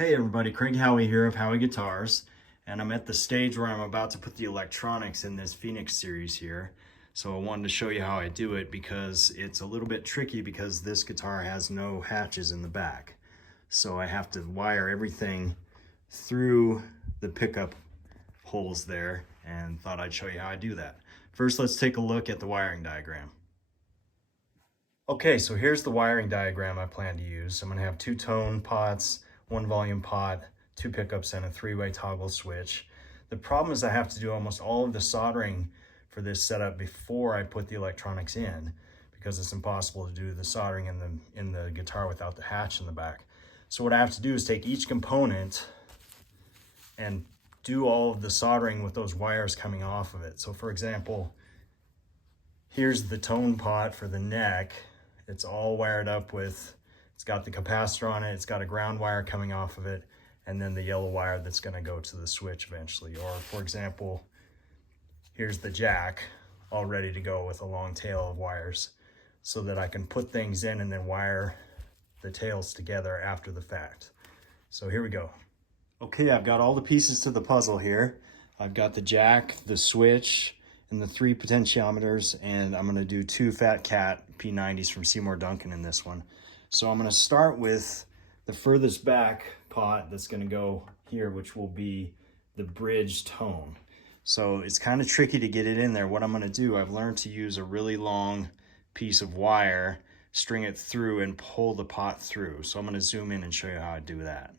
Hey everybody, Craig Howie here of Howie Guitars, and I'm at the stage where I'm about to put the electronics in this Phoenix series here. So I wanted to show you how I do it because it's a little bit tricky because this guitar has no hatches in the back. So I have to wire everything through the pickup holes there, and thought I'd show you how I do that. First, let's take a look at the wiring diagram. Okay, so here's the wiring diagram I plan to use. I'm gonna have two tone pots, one volume pot, two pickups, and a three-way toggle switch. The problem is I have to do almost all of the soldering for this setup before I put the electronics in, because it's impossible to do the soldering in the guitar without the hatch in the back. So what I have to do is take each component and do all of the soldering with those wires coming off of it. So for example, here's the tone pot for the neck. It's all wired up with, it's got the capacitor on it, it's got a ground wire coming off of it, and then the yellow wire that's gonna go to the switch eventually. Or for example, here's the jack all ready to go with a long tail of wires so that I can put things in and then wire the tails together after the fact. So here we go. Okay, I've got all the pieces to the puzzle here. I've got the jack, the switch, and the three potentiometers, and I'm gonna do two Fat Cat P90s from Seymour Duncan in this one. So I'm gonna start with the furthest back pot that's gonna go here, which will be the bridge tone. So it's kind of tricky to get it in there. What I'm gonna do, I've learned to use a really long piece of wire, string it through and pull the pot through. So I'm gonna zoom in and show you how I do that.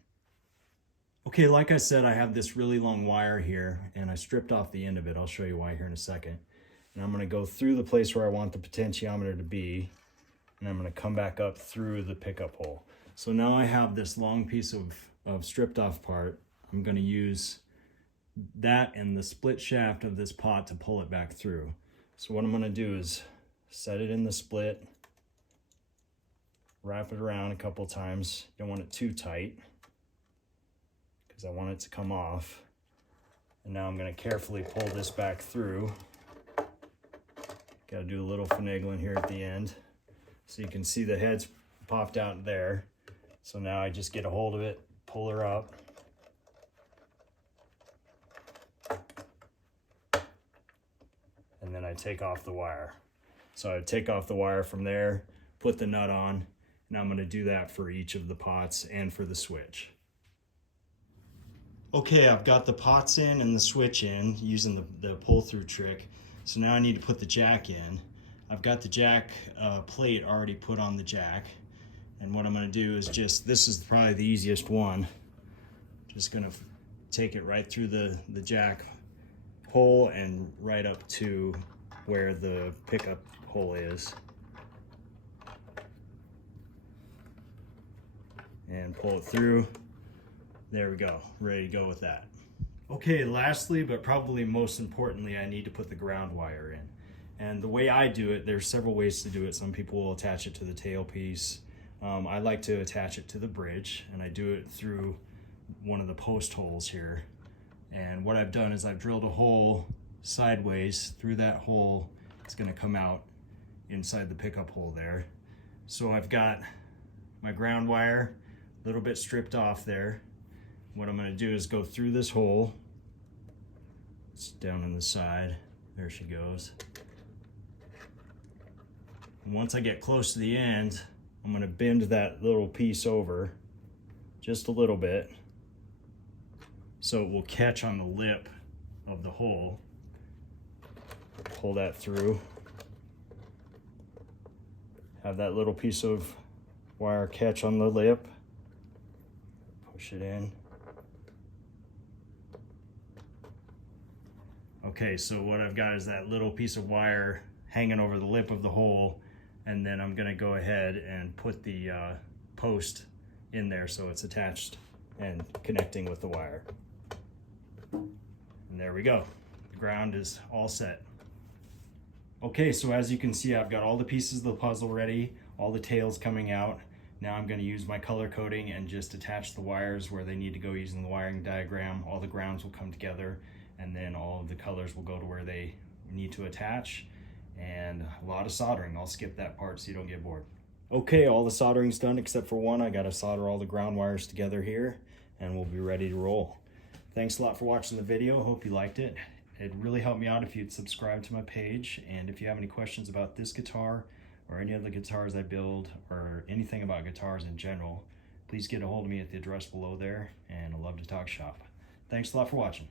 Okay, like I said, I have this really long wire here and I stripped off the end of it. I'll show you why here in a second. And I'm gonna go through the place where I want the potentiometer to be, and I'm gonna come back up through the pickup hole. So now I have this long piece of stripped off part. I'm gonna use that and the split shaft of this pot to pull it back through. So what I'm gonna do is set it in the split, wrap it around a couple times. You don't want it too tight, I want it to come off. And now I'm going to carefully pull this back through. Got to do a little finagling here at the end. So you can see the head's popped out there. So now I just get a hold of it, pull her up. And then I take off the wire. So I take off the wire from there, put the nut on, and I'm going to do that for each of the pots and for the switch. Okay, I've got the pots in and the switch in using the pull-through trick. So now I need to put the jack in. I've got the jack plate already put on the jack. And what I'm gonna do is this is probably the easiest one. Just gonna take it right through the jack hole and right up to where the pickup hole is. And pull it through. There we go, ready to go with that. Okay, lastly, but probably most importantly, I need to put the ground wire in. And the way I do it, there's several ways to do it. Some people will attach it to the tailpiece. I like to attach it to the bridge, and I do it through one of the post holes here. And what I've done is I've drilled a hole sideways. Through that hole, it's gonna come out inside the pickup hole there. So I've got my ground wire, a little bit stripped off there. What I'm gonna do is go through this hole. It's down on the side. There she goes. And once I get close to the end, I'm gonna bend that little piece over just a little bit so it will catch on the lip of the hole. Pull that through. Have that little piece of wire catch on the lip. Push it in. Okay, so what I've got is that little piece of wire hanging over the lip of the hole, and then I'm gonna go ahead and put the post in there so it's attached and connecting with the wire. And there we go. The ground is all set. Okay, so as you can see, I've got all the pieces of the puzzle ready, all the tails coming out. Now I'm gonna use my color coding and just attach the wires where they need to go using the wiring diagram. All the grounds will come together, and then all of the colors will go to where they need to attach, and a lot of soldering. I'll skip that part so you don't get bored. Okay, all the soldering's done except for one. I gotta solder all the ground wires together here, and we'll be ready to roll. Thanks a lot for watching the video. Hope you liked it. It'd really help me out if you'd subscribe to my page, and if you have any questions about this guitar or any of the guitars I build or anything about guitars in general, please get a hold of me at the address below there, and I'd love to talk shop. Thanks a lot for watching.